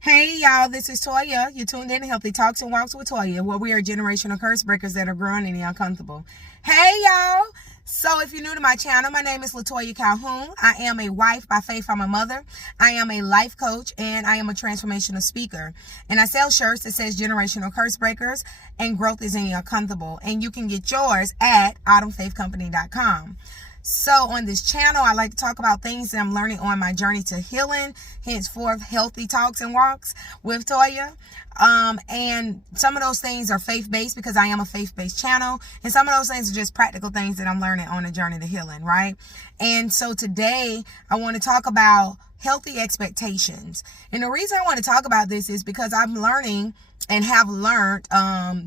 Hey y'all, this is Toya. You're tuned in to Healthy Talks and Walks with Toya, where we are generational curse breakers that are growing in the uncomfortable. Hey y'all! So if you're new to my channel, my name is Latoya Calhoun. I am a wife by faith. I'm a mother. I am a life coach and I am a transformational speaker. And I sell shirts that says generational curse breakers and growth is in the uncomfortable. And you can get yours at autumnfaithcompany.com. So on this channel, I like to talk about things that I'm learning on my journey to healing, henceforth healthy talks and walks with Toya. And some of those things are faith-based because I am a faith-based channel. And some of those things are just practical things that I'm learning on a journey to healing, right? And so today I want to talk about healthy expectations. And the reason I want to talk about this is because I'm learning and have learned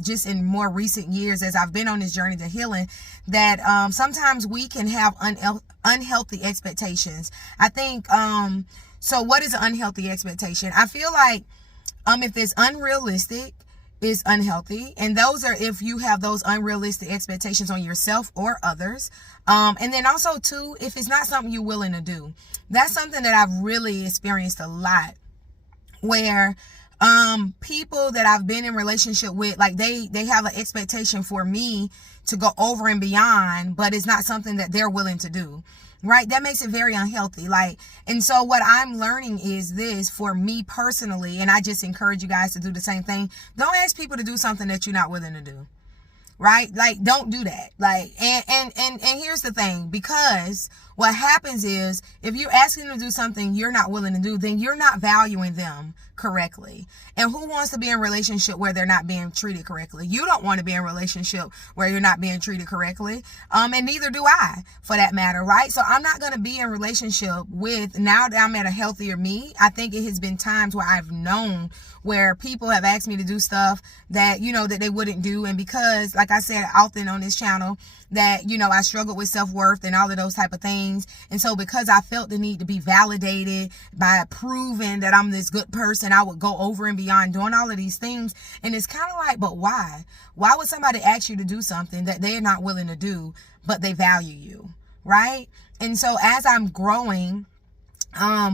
just in more recent years as I've been on this journey to healing that sometimes we can have unhealthy expectations. I think, so what is an unhealthy expectation? I feel like if it's unrealistic, it's unhealthy. And those are if you have those unrealistic expectations on yourself or others. And then also too, if it's not something you're willing to do. That's something that I've really experienced a lot where people that I've been in relationship with, like they have an expectation for me to go over and beyond, but it's not something that they're willing to do. Right? That makes it very unhealthy. And so what I'm learning is this for me personally, and I just encourage you guys to do the same thing. Don't ask people to do something that you're not willing to do. Right? Don't do that. And here's the thing, because what happens is if you're asking them to do something you're not willing to do, then you're not valuing them correctly. And who wants to be in a relationship where they're not being treated correctly? You don't want to be in a relationship where you're not being treated correctly. And neither do I, for that matter, right? So I'm not going to be in a relationship with, now that I'm at a healthier me, I think it has been times where I've known where people have asked me to do stuff that, that they wouldn't do. And because, like I said often on this channel, that, I struggled with self-worth and all of those type of things. And so because I felt the need to be validated by proving that I'm this good person, I would go over and beyond doing all of these things. And it's kind of like, but why? Why would somebody ask you to do something that they're not willing to do, but they value you, right? And so as I'm growing,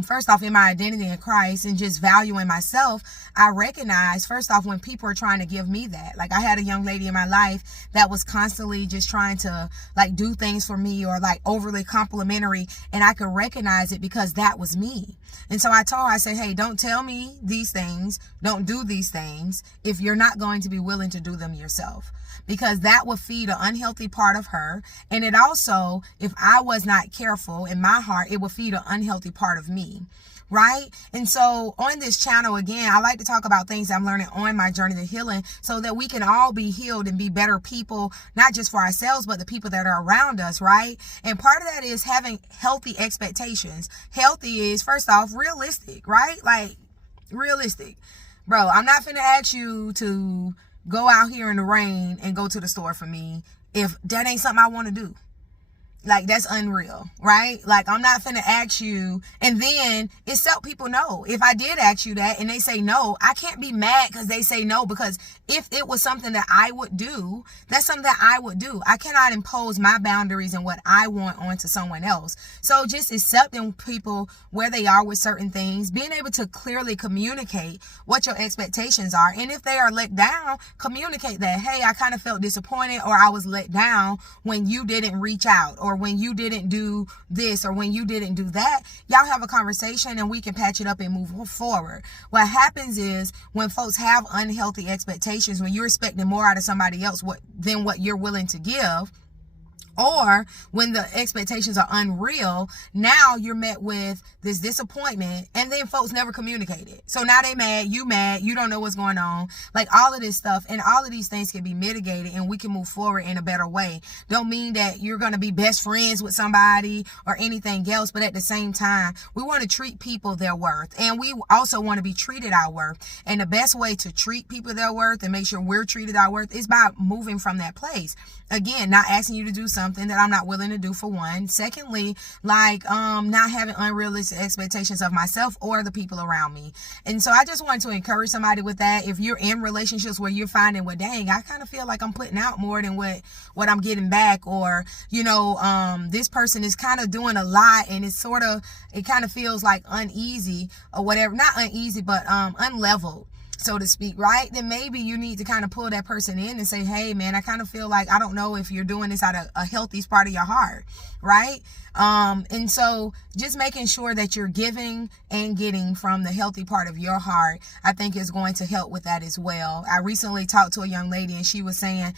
first off in my identity in Christ and just valuing myself, I recognize first off when people are trying to give me that. Like I had a young lady in my life that was constantly just trying to do things for me or overly complimentary, and I could recognize it because that was me. And so I told her, I said, hey, don't tell me these things, don't do these things if you're not going to be willing to do them yourself, because that will feed an unhealthy part of her. And it also, if I was not careful in my heart, it will feed an unhealthy part of me. Right? And so on this channel, again, I like to talk about things I'm learning on my journey to healing so that we can all be healed and be better people, not just for ourselves, but the people that are around us. Right? And part of that is having healthy expectations. Healthy is, first off, realistic, right? Realistic. Bro, I'm not finna ask you to go out here in the rain and go to the store for me if that ain't something I want to do. That's unreal, right? I'm not finna ask you, and then it's so people know. If I did ask you that and they say no, I can't be mad because they say no, because if it was something that I would do, that's something that I would do. I cannot impose my boundaries and what I want onto someone else. So just accepting people where they are with certain things, being able to clearly communicate what your expectations are. And if they are let down, communicate that, hey, I kind of felt disappointed, or I was let down when you didn't reach out, or when you didn't do this, or when you didn't do that. Y'all have a conversation and we can patch it up and move forward. What happens is when folks have unhealthy expectations, when you're expecting more out of somebody else than what you're willing to give, or when the expectations are unreal, now you're met with this disappointment, and then folks never communicated. So now they mad, you don't know what's going on. All of this stuff, and all of these things can be mitigated and we can move forward in a better way. Don't mean that you're going to be best friends with somebody or anything else, but at the same time, we want to treat people their worth, and we also want to be treated our worth. And the best way to treat people their worth and make sure we're treated our worth is by moving from that place. Again, not asking you to do something something that I'm not willing to do, for one. Secondly, like not having unrealistic expectations of myself or the people around me. And so I just want to encourage somebody with that. If you're in relationships where you're finding, well, dang, I kind of feel like I'm putting out more than what I'm getting back, or this person is kind of doing a lot, and it kind of feels like uneasy or whatever. Not uneasy, but unleveled, so to speak, right? Then maybe you need to kind of pull that person in and say, hey man, I kind of feel like, I don't know if you're doing this out of a healthy part of your heart, right? And so just making sure that you're giving and getting from the healthy part of your heart, I think is going to help with that as well. I recently talked to a young lady, and she was saying,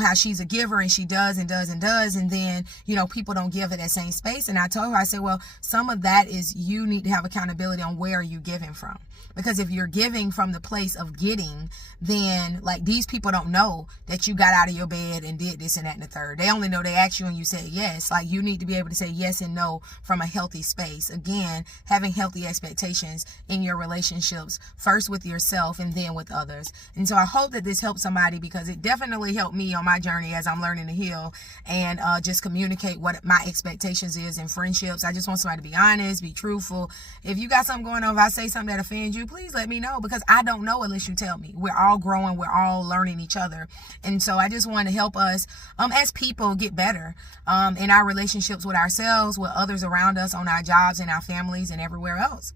how she's a giver and she does and does and does, and then, people don't give her that same space. And I told her, I said, well, some of that is you need to have accountability on where are you giving from. Because if you're giving from the place of getting, then like these people don't know that you got out of your bed and did this and that and the third. They only know they asked you and you said yes. Like you need to be able to say yes and no from a healthy space. Again, having healthy expectations in your relationships, first with yourself and then with others. And so I hope that this helps somebody, because it definitely helped me on my journey as I'm learning to heal and just communicate what my expectations is in friendships. I just want somebody to be honest, be truthful. If you got something going on, if I say something that offends you, please let me know, because I don't know unless you tell me. We're all growing, we're all learning each other. And so I just want to help us as people get better in our relationships with ourselves, with others around us, on our jobs, and our families, and everywhere else.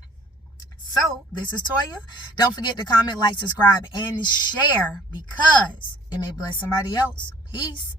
So this is Toya. Don't forget to comment, like, subscribe, and share, because it may bless somebody else. Peace.